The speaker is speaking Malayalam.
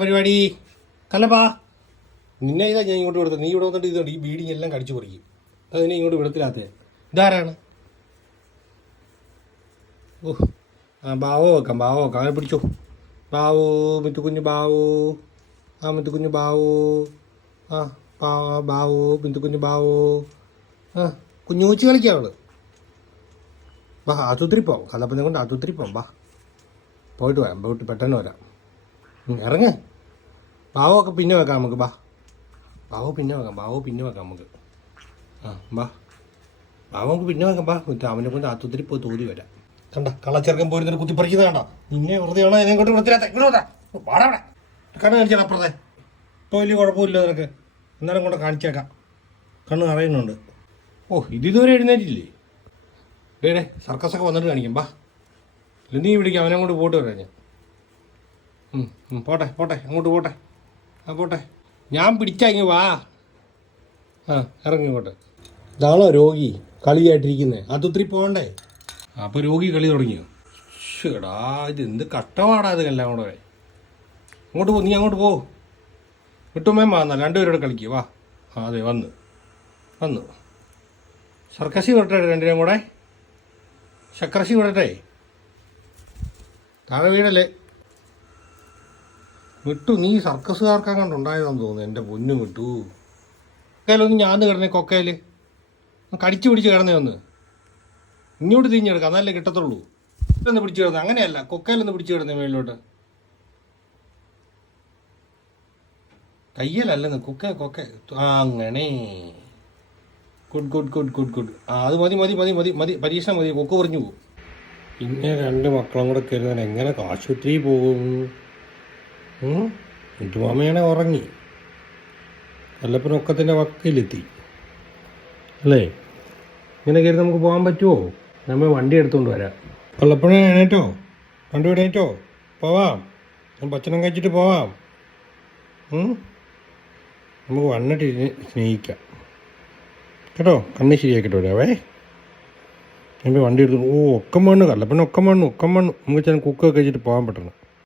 പരിപാടി കല്ലപ്പാ നിന്നെ ഇതാ ഞാൻ ഇങ്ങോട്ട് വിടുന്നത്. നീ ഇവിടെ വന്നിട്ട് ഇതുണ്ട് ഈ ബീഡിങ് എല്ലാം കടിച്ചു പറിക്കും. അതിനെ ഇങ്ങോട്ട് വിടത്തില്ലാത്ത ഇതാരാണ്? ഓ ആ ബാവോ വെക്കാം അങ്ങനെ പിടിച്ചോ. ബാവോ മിത്തുക്കുഞ്ഞ് ബാവോ, ആ മിത്തുക്കുഞ്ഞ് ബാവോ, ആ ബാവോ മിത്തുക്കുഞ്ഞ് ബാവോ. ആ കുഞ്ഞൂച്ചി കളിക്കാം അവള്. ബാ ആശുപത്രി പോവാം, കല്ലപ്പനെ കൊണ്ട് ആശുപത്രി പോവാം. ബാ പോയിട്ട് പെട്ടെന്ന് വരാം. ഇറങ്ങ. ബാവൊക്കെ പിന്നെ വെക്കാം നമുക്ക്. ബാവോ പിന്നെ വെക്കാം നമുക്ക്. ആ ബാവ നമുക്ക് പിന്നെ വെക്കാം. അവനെ കൊണ്ട് ആശുപത്രി പോയി തോതി വരാം. കണ്ട കള്ളച്ചെറുക്കൻ പോയിരുന്നിട്ട് കുത്തിപ്പറിക്കുന്നത് കണ്ട. നിന്നെ വെറുതെ ആണോ എന്നെ കൊണ്ട് വിടത്തില്ലാത്ത പാടാവിടെ കണ്ണ് കാണിച്ചാൽ അപ്പുറത്തെ. ഇപ്പോൾ വലിയ കുഴപ്പമില്ല നിനക്ക്, എന്നാലും കൊണ്ട് കാണിച്ചേക്കാം. കണ്ണ് നിറയുന്നുണ്ട്. ഓ ഇതുവരെ എഴുന്നേറ്റില്ലേ? ഡേ സർക്കസൊക്കെ വന്നിട്ട് കാണിക്കാം. നീ വിളിക്കാം, അവനെ കൊണ്ട് പോയിട്ട് വരാം ഞാൻ. പോട്ടെ അങ്ങോട്ട് പോട്ടെ. ഞാൻ പിടിച്ചാങ്ങി വാ. ആ ഇറങ്ങി ഇങ്ങോട്ട്. ഇതാണോ രോഗി കളിയായിട്ടിരിക്കുന്നത്? ആശുപത്രി പോകണ്ടേ? അപ്പോൾ രോഗി കളി തുടങ്ങിയോ? ഷടാ ഇത് എന്ത് കഷ്ടമാടാ ഇത് എല്ലാം കൂടെ. അങ്ങോട്ട് പോ, നീ അങ്ങോട്ട് പോ. വിട്ടുമേ വന്നാൽ രണ്ടുപേരോട് കളിക്കുക. വാ. ആ അതെ വന്നു സർക്കസി വിടട്ടെ രണ്ടിനും കൂടെ. ശക്രസി വിടട്ടെ. താഴെ വീടല്ലേ വിട്ടു. നീ സർക്കസുകാർക്കങ്ങാണ്ട് ഉണ്ടായതാന്ന് തോന്നുന്നു. എൻ്റെ പൊന്നു വിട്ടു. കൊക്കയിലൊന്ന് ഞാന്ന് കിടന്നേ. കൊക്കയിൽ കടിച്ചു പിടിച്ച് കിടന്നേ ഒന്ന്. ഇങ്ങോട്ട് തിരിഞ്ഞെടുക്കാം, അതല്ലേ കിട്ടത്തുള്ളൂ. ഒന്ന് പിടിച്ച് കിടന്നേ. അങ്ങനെയല്ല, കൊക്കയിലൊന്ന് പിടിച്ച് കിടന്നേ മേളിലോട്ട്. കയ്യലല്ലെന്ന് കൊക്ക. ആ അങ്ങനെ. ഗുഡ്. ആ അത് മതി. പരീക്ഷണം മതി. കൊക്ക് പറഞ്ഞു പോകും. പിന്നെ രണ്ട് മക്കളും കൂടെ കരുതാൻ എങ്ങനെ ആശുപത്രി പോകും? മുത്തുമാമയാണെ ഉറങ്ങി. കല്ലപ്പനൊക്കത്തിൻ്റെ വക്കയിലെത്തി അല്ലേ? ഇങ്ങനെ കരുതി നമുക്ക് പോകാൻ പറ്റുമോ? നമ്മൾ വണ്ടി എടുത്തുകൊണ്ട് വരാം. കല്ലപ്പന എണീറ്റോ? രണ്ടുപേരും എണീറ്റോ? പോവാം. ഭക്ഷണം കഴിച്ചിട്ട് പോവാം. നമുക്ക് വന്നിട്ട് സ്നേഹിക്കാം കേട്ടോ. കണ്ണ് ശരിയാക്കിയിട്ട് വരാവേ. ഞാൻ വണ്ടി എടുത്തു. ഒക്കം വേണു കല്ലപ്പന, ഒക്കം വേണു. നമുക്ക് ചില കുക്കൊക്കെ കഴിച്ചിട്ട് പോകാൻ പറ്റണം.